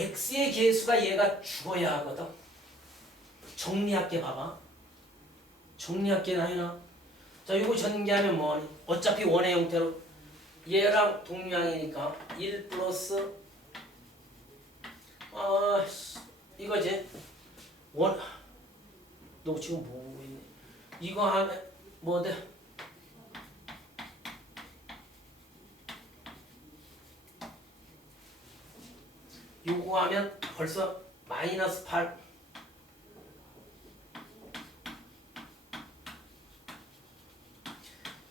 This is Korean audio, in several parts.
x의 개수가 얘가 죽어야 하거든. 정리할게 봐봐. 정리할게 나윤아. 자, 이거 전개하면 뭐하니? 어차피 원의 형태로 얘랑 동량이니까 1 플러스 아 씨, 이거지 원. 너 지금 보고 있네. 이거 하면 뭐돼? 요거 하면 벌써 마이너스 8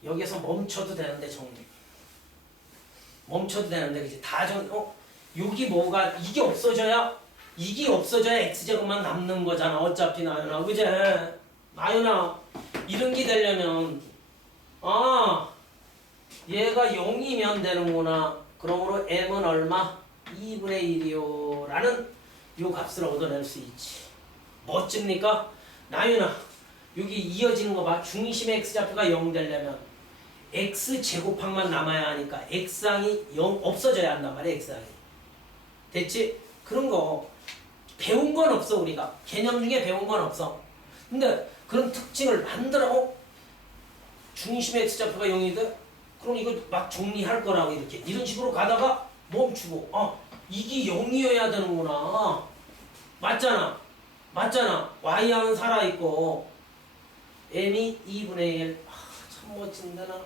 여기서 멈춰도 되는데 정리. 멈춰도 되는데 그지 다정 어? 여기 뭐가 이게 없어져야 이게 없어져야 x제곱만 남는 거잖아. 어차피 나연아. 그제 나연아 이런 게 되려면 아 얘가 0이면 되는구나. 그러므로 m은 얼마 2분의 1이요 라는 요 값을 얻어낼 수 있지 멋집니까 나연아 여기 이어지는 거 봐 중심의 x좌표가 0 되려면 x 제곱항만 남아야 하니까 x항이 0 없어져야 한단 말이야 x항이 됐지? 그런 거 배운 건 없어 우리가 개념 중에 배운 건 없어 근데 그런 특징을 만들어 어? 중심의 x좌표가 0이돼? 그럼 이거 막 정리할 거라고 이렇게 이런 식으로 가다가 멈추고 어 이게 0이어야 되는구나. 맞잖아. 맞잖아. y항은 살아있고. m이 2분의 1 아, 참 멋진다 나.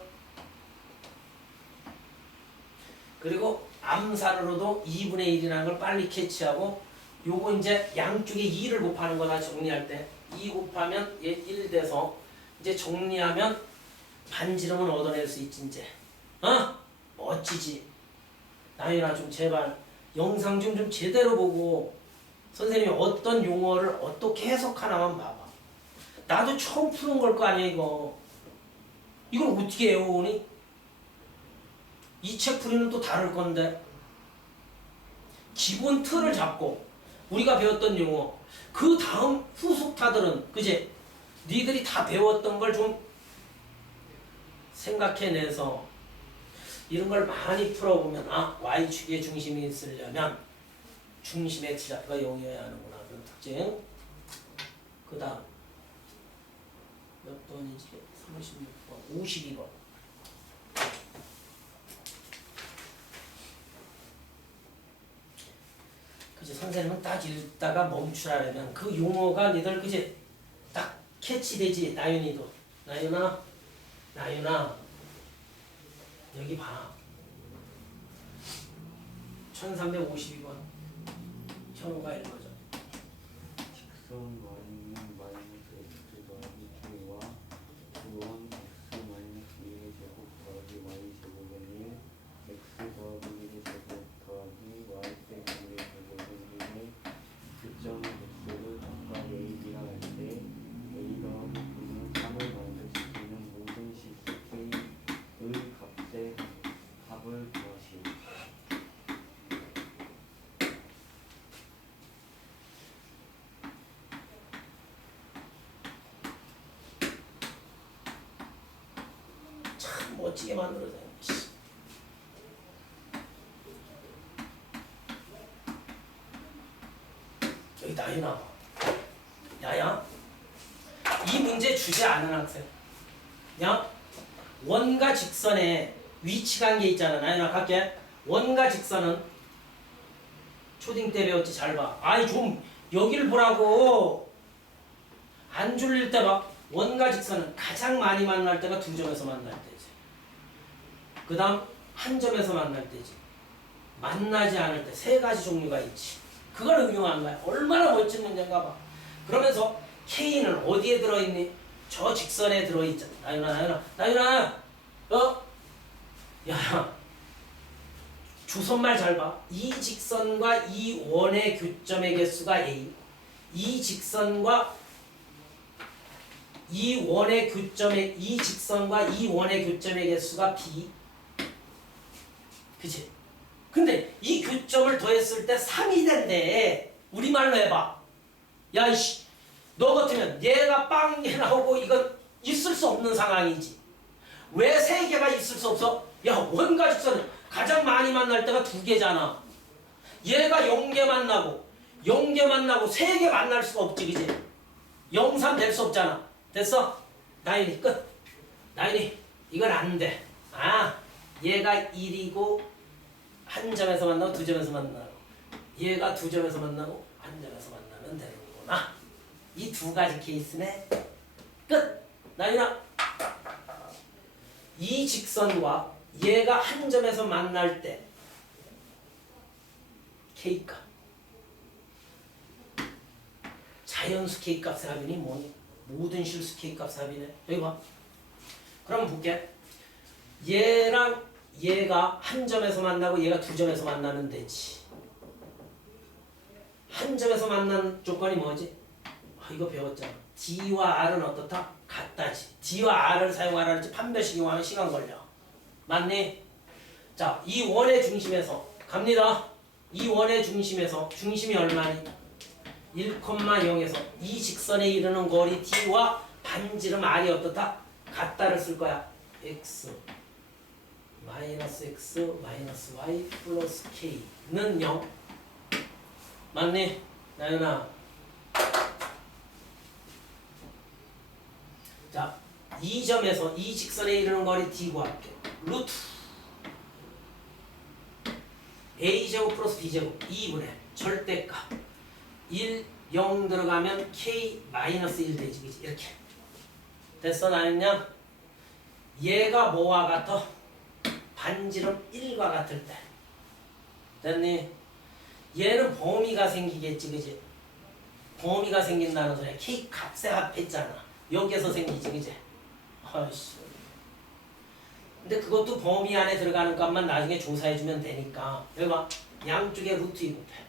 그리고 암산으로도 2분의 1이라는 걸 빨리 캐치하고 요거 이제 양쪽에 2를 곱하는 거다 정리할 때. 2 곱하면 얘 1 돼서 이제 정리하면 반지름은 얻어낼 수 있지 이제. 어? 멋지지. 나연아 좀 제발 영상 좀 좀 제대로 보고 선생님이 어떤 용어를 어떻게 해석하나만 봐봐. 나도 처음 푸는 걸 거 아니야 이거. 이걸 어떻게 외워오니? 이 책 풀이는 또 다를 건데. 기본 틀을 잡고 우리가 배웠던 용어. 그 다음 후속타들은 그제? 니들이 다 배웠던 걸 좀 생각해내서 이런 걸 많이 풀어보면 아 y축의 중심이 있으려면 중심의 x좌표가 0이어야 하는구나. 그런 특징. 그 다음. 몇 번이지? 36번. 52번. 그지 선생님은 딱 읽다가 멈추라면 그 용어가 니들 그지 딱 캐치되지. 나윤이도. 나윤아? 나윤아 여기 봐 1352번. 현우가 읽어줘 직선 y는 마이너스 x 더하기 2와 구원 x 마이너스 1의 제곱 더하기 y 제곱은 1 x 더하기 1의 제곱 더하기 y 빼기 1의 제곱은 1의 교점 개수를 각각 a, b라 할 때 a 더하기 b는 3을 만족시키는 모든 실수 k의 값의 합을 구하시오. 참 멋지게 만들어져 씨. 여기 나윤아 야야. 이 문제 주지 않은 학생. 야. 원과 직선에 위치 관계 있잖아. 나윤아 갈게. 원과 직선은 초딩 때 배웠지. 잘 봐. 아이 좀 여기를 보라고. 안 졸릴 때 봐. 원과 직선은 가장 많이 만날 때가 두 점에서 만날 때지. 그 다음 한 점에서 만날 때지. 만나지 않을 때 세 가지 종류가 있지. 그걸 응용한 거야. 얼마나 멋진 문제인가 봐. 그러면서 K는 어디에 들어있니? 저 직선에 들어있잖아. 나윤아, 나윤아, 나윤아! 어? 야, 조선말 잘 봐. 이 직선과 이 원의 교점의 개수가 A. 이 직선과 이 원의 교점의 이 직선과 이 원의 교점의 개수가 b 그치? 근데 이 교점을 더했을 때 3이 된대. 우리말로 해봐. 야 이씨. 너 같으면 얘가 빵개 나오고 이건 있을 수 없는 상황이지. 왜 세 개가 있을 수 없어? 야 원과 직선은 가장 많이 만날 때가 두 개잖아. 얘가 0개 만나고 0개 만나고 3개 만날 수가 없지 그지? 0, 3 될 수 없잖아. 됐어? 나인이 끝. 나인이 이건 안 돼. 아 얘가 1이고 한 점에서 만나고 두 점에서 만나고 얘가 두 점에서 만나고 한 점에서 만나면 되는구나. 이 두 가지 케이스네 끝. 나인아. 이 직선과 얘가 한 점에서 만날 때 K값. 자연수 K값의 합이니 뭐니? 모든 실수 K값의 합이네 여기 봐. 그럼 볼게. 얘랑 얘가 한 점에서 만나고 얘가 두 점에서 만나면 되지 한 점에서 만난 조건이 뭐지? 아, 이거 배웠잖아 D와 R은 어떻다? 같다지 D와 R을 사용하라 지 판별식 이용하면 시간 걸려 맞니? 자, 이 원의 중심에서 갑니다. 이 원의 중심에서 중심이 얼마니? 1,0에서 이 직선에 이르는 거리 D와 반지름 R이 어떻다? 같다를 쓸 거야. X 마이너스 X 마이너스 Y 플러스 K는 0 맞니? 나연아. 자, 이 점에서 이 직선에 이르는 거리 D 구할게. 루트. A제곱 플러스 b제곱 2분의 절대값. 1, 0 들어가면 k 마이너스 1 되지 그지? 이렇게. 됐어 나는요 얘가 뭐와 같아? 반지름 1과 같을 때. 됐니? 얘는 범위가 생기겠지 그지? 범위가 생긴다는 소리야. k 값에 합했잖아. 여기에서 생기지 그지? 아이씨. 근데 그것도 범위 안에 들어가는 값만 나중에 조사해주면 되니까. 여기 봐. 양쪽에 루트 2곱해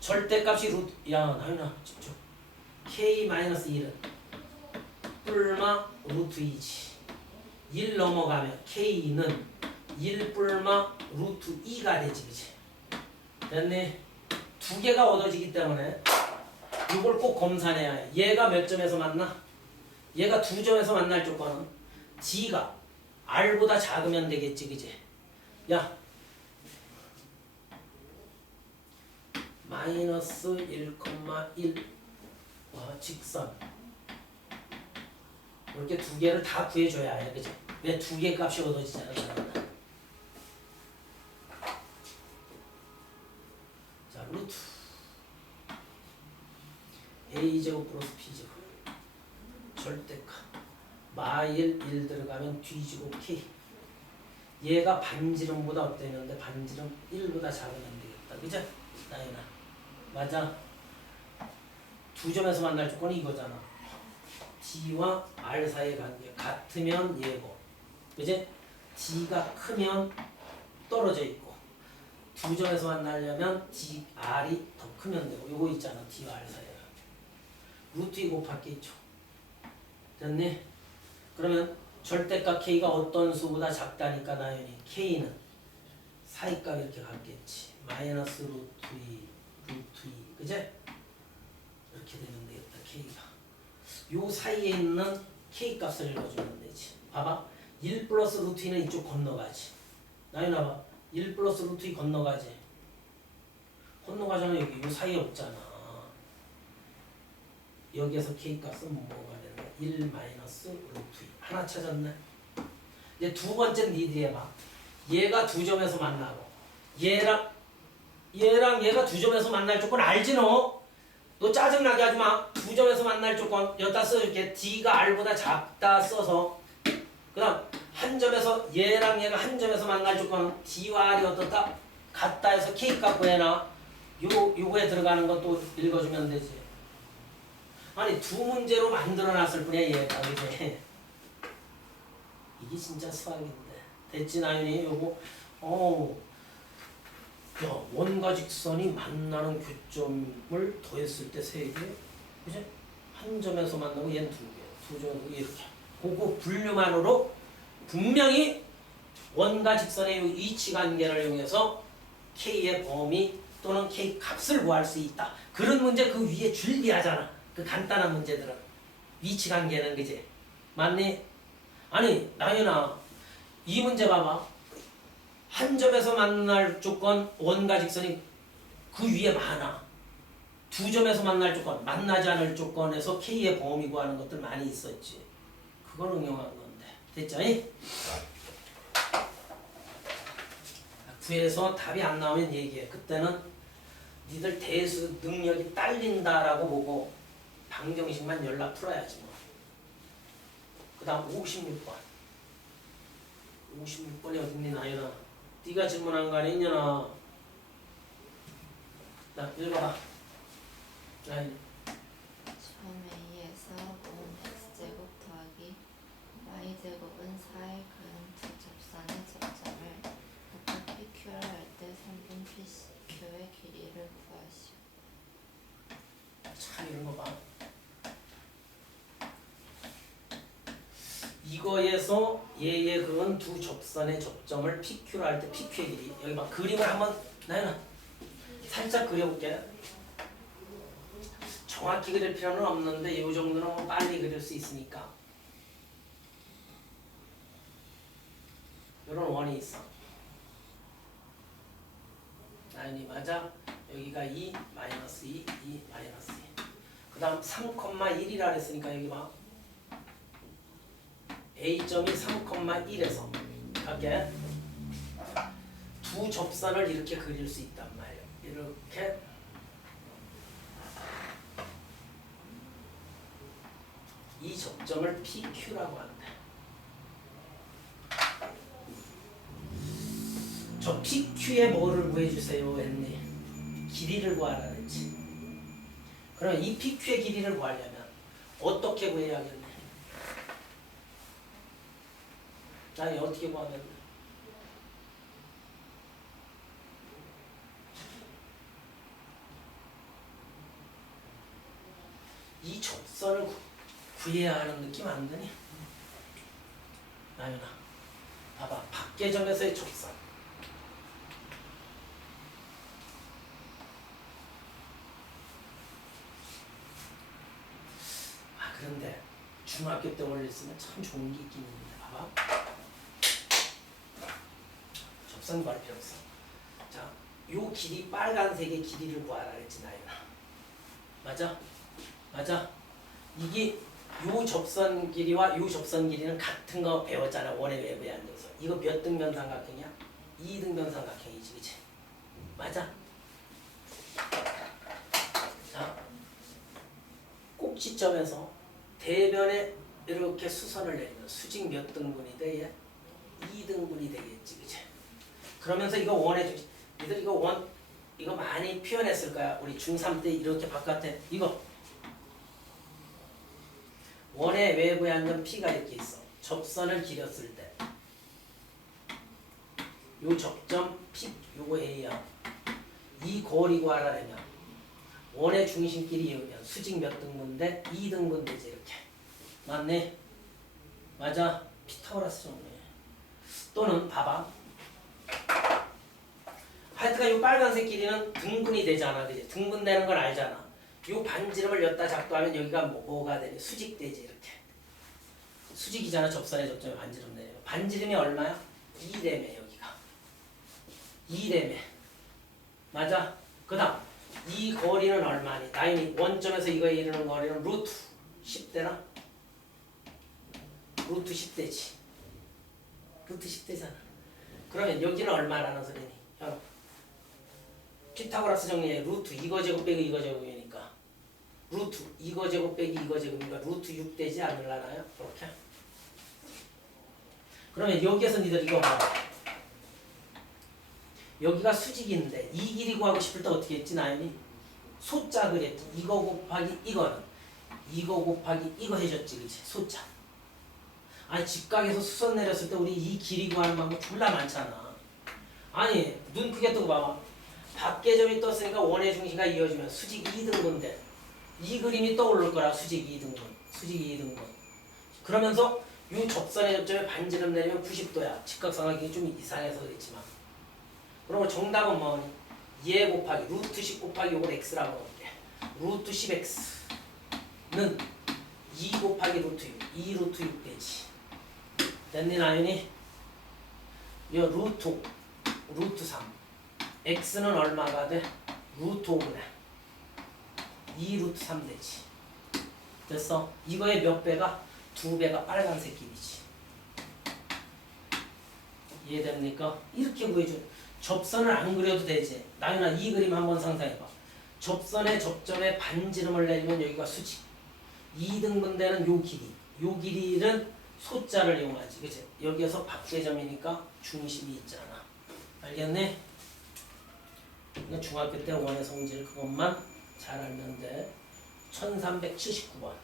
절대값이 루트 야 나윤아 집중. k-1은. 뿔마 루트 2지 1 넘어가면 k는 1 뿔마 루트 2가 되지 그치 됐네 두 개가 얻어지기 때문에 이걸 꼭 검사해야 해 얘가 몇 점에서 만나? 얘가 두 점에서 만날 조건은 D가 R보다 작으면 되겠지 그지? 야 마이너스 1,1 와, 직선 이렇게 두 개를 다 구해줘야 해. 그지? 왜두 개 값이 얻어지잖아. 자 루트. A제곱 플러스 b제곱. 절대값. 마일 1 들어가면 뒤지고 k. 얘가 반지름보다 어땠는데 반지름 1보다 작으면 되겠다. 그죠? 나연아. 맞아? 두 점에서 만날 조건이 이거잖아 D와 R 사이의 관계 같으면 얘고 그지? D가 크면 떨어져 있고 두 점에서 만나려면 D, R이 더 크면 되고 요거 있잖아 D와 R 사이의 관계 루트 2 곱하기 있죠 됐니? 그러면 절대값 K가 어떤 수보다 작다니까 나연이 K는 사이값 이렇게 갖겠지 마이너스 루트 2 루트 2 그제? 이렇게 되면 되겠다 K가 요 사이에 있는 K 값을 읽어주면 되지. 봐봐. 1 플러스 루트 2는 이쪽 건너가지. 나연아 봐 1 플러스 루트 2 건너가지. 건너가잖아 여기. 요 사이에 없잖아. 여기에서 K 값은 뭐가 거야 1 마이너스 루트 2 하나 찾았네? 이제 두 번째 니드 해봐. 얘가 두 점에서 만나고 얘랑 얘랑 얘가 두 점에서 만날 조건 알지 너? 너 짜증나게 하지 마. 두 점에서 만날 조건 여기다 써줄게. D가 R보다 작다 써서 그 다음 한 점에서 얘랑 얘가 한 점에서 만날 조건은 D와 R이 어떻다? 같다 해서 K 값 구해놔. 요, 요거에 들어가는 것도 읽어주면 되지. 아니 두 문제로 만들어놨을 뿐이야 얘가 그지? 이게 진짜 수학인데 됐지 나윤이 요거 어 야, 원과 직선이 만나는 교점을 더했을 때 세 개, 그지? 한 점에서 만나고 얘는 두 개, 두 점에서 이렇게. 그거 분류만으로 분명히 원과 직선의 위치 관계를 이용해서 k의 범위 또는 k 값을 구할 수 있다. 그런 문제 그 위에 줄비하잖아. 그 간단한 문제들은 위치 관계는 그지? 맞니? 아니 나연아 이 문제 봐봐. 한 점에서 만날 조건 원과 직선이 그 위에 많아. 두 점에서 만날 조건, 만나지 않을 조건에서 K의 범위 구하는 것들 많이 있었지. 그걸 응용한 건데. 됐죠? 구해서 답이 안 나오면 얘기해. 그때는 니들 대수 능력이 딸린다라고 보고 방정식만 연락 풀어야지 뭐. 그 다음 56번. 56번이 어딨니 나연아? 네가 질문한 거 아니냐? 나 읽어봐. 나연. 처음 A에서 온 x제곱 더하기 y제곱은 4의 근두 접선의 접점을 각각 PQ를 할 때 3분 PQ의 길이를 구하시오. 참 이런 거 봐. 이거에서 얘의 그건 두 접선의 접점을 PQ로 할 때 PQ의 길이 여기 막 그림을 한번 나연아 살짝 그려볼게. 정확히 그릴 필요는 없는데 이 정도는 뭐 빨리 그릴 수 있으니까. 이런 원이 있어. 나연이 맞아. 여기가 2 마이너스 2, 2 마이너스 2. 그 다음 3,1이라 그랬으니까 여기 봐. A점이 3,1에서 갈게. 두 접선을 이렇게 그릴 수 있단 말이에요. 이렇게 이 접점을 PQ라고 한다. 저 PQ의 뭐를 구해주세요, 앤니? 길이를 구하라 그랬지. 그럼 이 PQ의 길이를 구하려면 어떻게 구해야겠네? 아니 어떻게 구하면 돼? 이 접선을 구- 구해야 하는 느낌 안 드니? 나연아 봐봐 밖계점에서의 접선 아 그런데 중학교 때 있으면 참 좋은 게 있긴 있는데 봐봐 접선 구할 필요 없어 자 요 길이 빨간색의 길이를 구하라 그랬지 나연아 맞아? 맞아? 이게 요 접선 길이와 요 접선 길이는 같은 거 배웠잖아 원의 외부에 앉아서 이거 몇 등변 삼각형이야? 2등변 삼각형이지 그치? 맞아? 자 꼭지점에서 대변에 이렇게 수선을 내리면 수직 몇 등분이 돼? 얘? 2등분이 되겠지 그치? 그러면서 이거 원해 주 니들 이거 원 이거 많이 표현했을 거야 우리 중3 때 이렇게 바깥에 이거 원의 외부에 앉은 P가 이렇게 있어. 접선을 기렸을 때. 요 접점 P, 요거 A야. 이 거리 구하라면 원의 중심끼리 이으면 수직 몇 등분인데 2등분 되지 이렇게. 맞네? 맞아. 피타고라스 정리. 또는 봐봐. 하여튼간 요 빨간색 길이는 등분이 되잖아. 그지? 등분되는 걸 알잖아. 요 반지름을 엿다 작도하면 여기가 뭐, 뭐가 되니? 수직되지 이렇게. 수직이잖아 접선의 접점에 반지름 내려. 반지름이 얼마야? 2렘에 여기가. 2렘에. 맞아? 그 다음 이 거리는 얼마니? 나인이 원점에서 이거에 이르는 거리는 루트 10대나? 루트 10대지. 루트 10대잖아. 그러면 여기는 얼마라는 소리니? 여러분. 피타고라스 정리해. 루트 이거 제곱 빼기 이거 제곱이니까. 루트 이거 제곱 빼기 이거 제곱이니까 루트 6 되지 않을라나요? 그렇게. 그러면 여기에서 니들 이거 봐. 여기가 수직인데 이 길이 구하고 싶을 때 어떻게 했지 나연이? 소자 그랬지. 이거 곱하기 이거는 이거 곱하기 이거 해줬지 그치? 소자. 아니 직각에서 수선 내렸을 때 우리 이 길이 구하는 방법 졸라 많잖아. 아니 눈 크게 뜨고 봐봐. 밖계점이 떴으니까 원의 중심과 이어지면 수직 2등분돼. 이 그림이 떠오를 거라 수직 2등분. 수직 2등분. 그러면서 이 접선의 접점에 반지름 내리면 90도야. 직각삼각형이 좀 이상해서 그랬지만. 그러면 정답은 뭐니? 2 곱하기 루트 10 곱하기 요걸 x라고 넣을게. 루트 10x는 2 곱하기 루트 6. 2 루트 6 되지. 됐니 나윤이? 이 루트 루트 3 x는 얼마가 돼? 루트 5분의 2 루트 3 되지 됐어? 이거의 몇 배가? 두 배가 빨간색 길이지 이해됩니까? 이렇게 구해줘 접선을 안 그려도 되지 나연아 이 그림 한번 상상해봐 접선의 접점에 반지름을 내리면 여기가 수직 2등분되는 요 길이 요 길이는 소자를 이용하지 그치? 여기에서 박대점이니까 중심이 있잖아 알겠네? 중학교 때 원의 성질 그것만 잘 알면 돼 1379번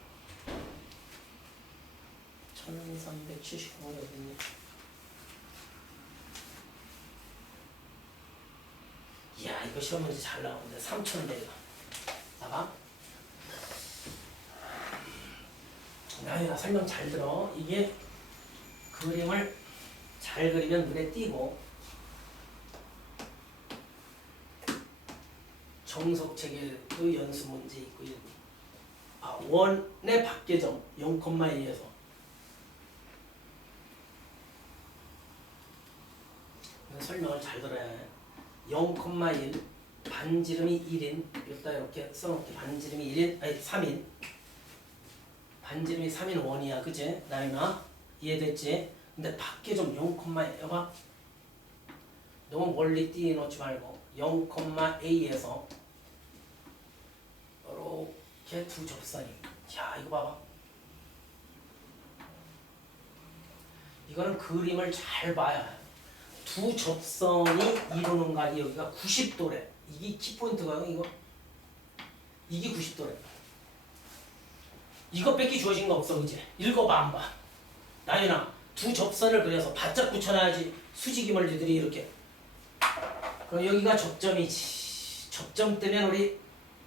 1379번 어디 있니? 이야 이거 시험 문제 잘 나오는데 3천 대가 봐봐 나연아 설명 잘 들어 이게 그림을 잘 그리면 눈에 띄고 정석 체계도 연수 문제 있고. 아 원의 밖에점 0,2에서 설명을 잘 들어야 해. 0,1 반지름이 1인 여기다 이렇게 써놓게 반지름이 1인 아니 3인 반지름이 3인 원이야 그지 나연아 이해됐지 근데 밖에 좀0,1 여봐 너무 멀리 띄워놓지 말고 0,a에서 이렇게 두 접선이 야 이거 봐봐 이거는 그림을 잘 봐야 해. 두 접선이 이루는 각이 여기가 90도래. 이게 키포인트가 이거. 이게 90도래. 이것밖에 주어진 거 없어, 그지? 읽어봐, 안 봐. 나연아, 두 접선을 그려서 바짝 붙여놔야지 수직임을 니들이 이렇게. 그럼 여기가 접점이지. 접점 뜨면 우리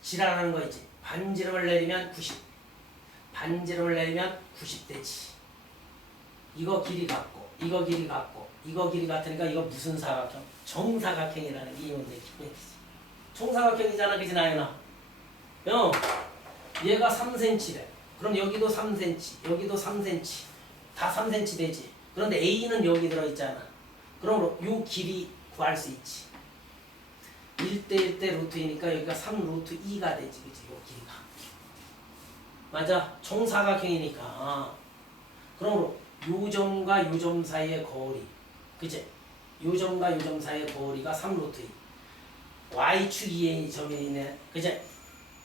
지랄하는 거 있지. 반지름을 내리면 90. 반지름을 내리면 90대지. 이거 길이 같고, 이거 길이 같고, 이거 길이 같으니까 이거 무슨 사각형? 정사각형이라는 게 이건데 기본이지. 정사각형이잖아, 그지 나연아? 형, 얘가 3cm래. 그럼 여기도 3cm, 여기도 3cm, 다 3cm 되지. 그런데 A는 여기 들어있잖아. 그럼 요 길이 구할 수 있지. 1대 1대 루트이니까 여기가 3 루트 2가 되지, 그지? 요 길이가. 맞아. 정사각형이니까. 그럼 요 점과 요 점 사이의 거리. 그지? 요 점과 요 점 사이의 거리가 3루트 2. y축 2의 점이 있네. 그지?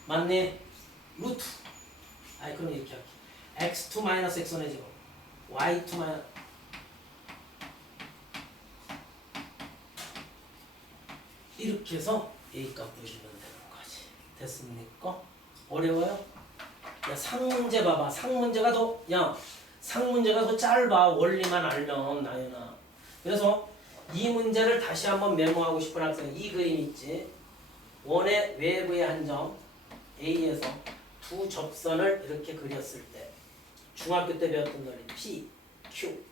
맞네? 루트. 아이 그럼 이렇게 할게. x2 마이너스 x1의 제곱. y2 마이너스 이렇게 해서 A값 보시면 되는 거지. 됐습니까? 어려워요? 야, 상문제 봐봐. 상문제가 더, 야, 상문제가 더 짧아. 원리만 알면, 나연아. 그래서 이 문제를 다시 한번 메모하고 싶은 학생, 이 그림 있지? 원의 외부의 한 점, A에서 두 접선을 이렇게 그렸을 때, 중학교 때 배웠던 논리, P, Q.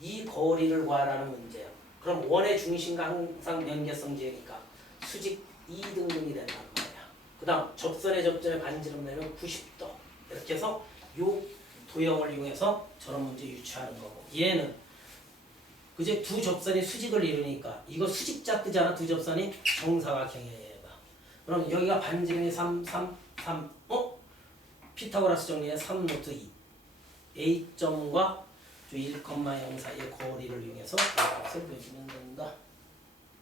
이 거리를 구하라는 문제예요. 그럼 원의 중심과 항상 연계성 지니까 수직 2등분이 된단 말이야. 그 다음 접선의 접점에 반지름 내면 90도. 이렇게 해서 요 도형을 이용해서 저런 문제 유추하는 거고 얘는 그제 두 접선이 수직을 이루니까 이거 수직자 뜨잖아 두 접선이 정사각형이야 얘가. 그럼 여기가 반지름이 3, 3, 3 어? 피타고라스 정리에 3 노트 2 A점과 1,0 사이의 거리를 이용해서 이 값을 보시면 된다.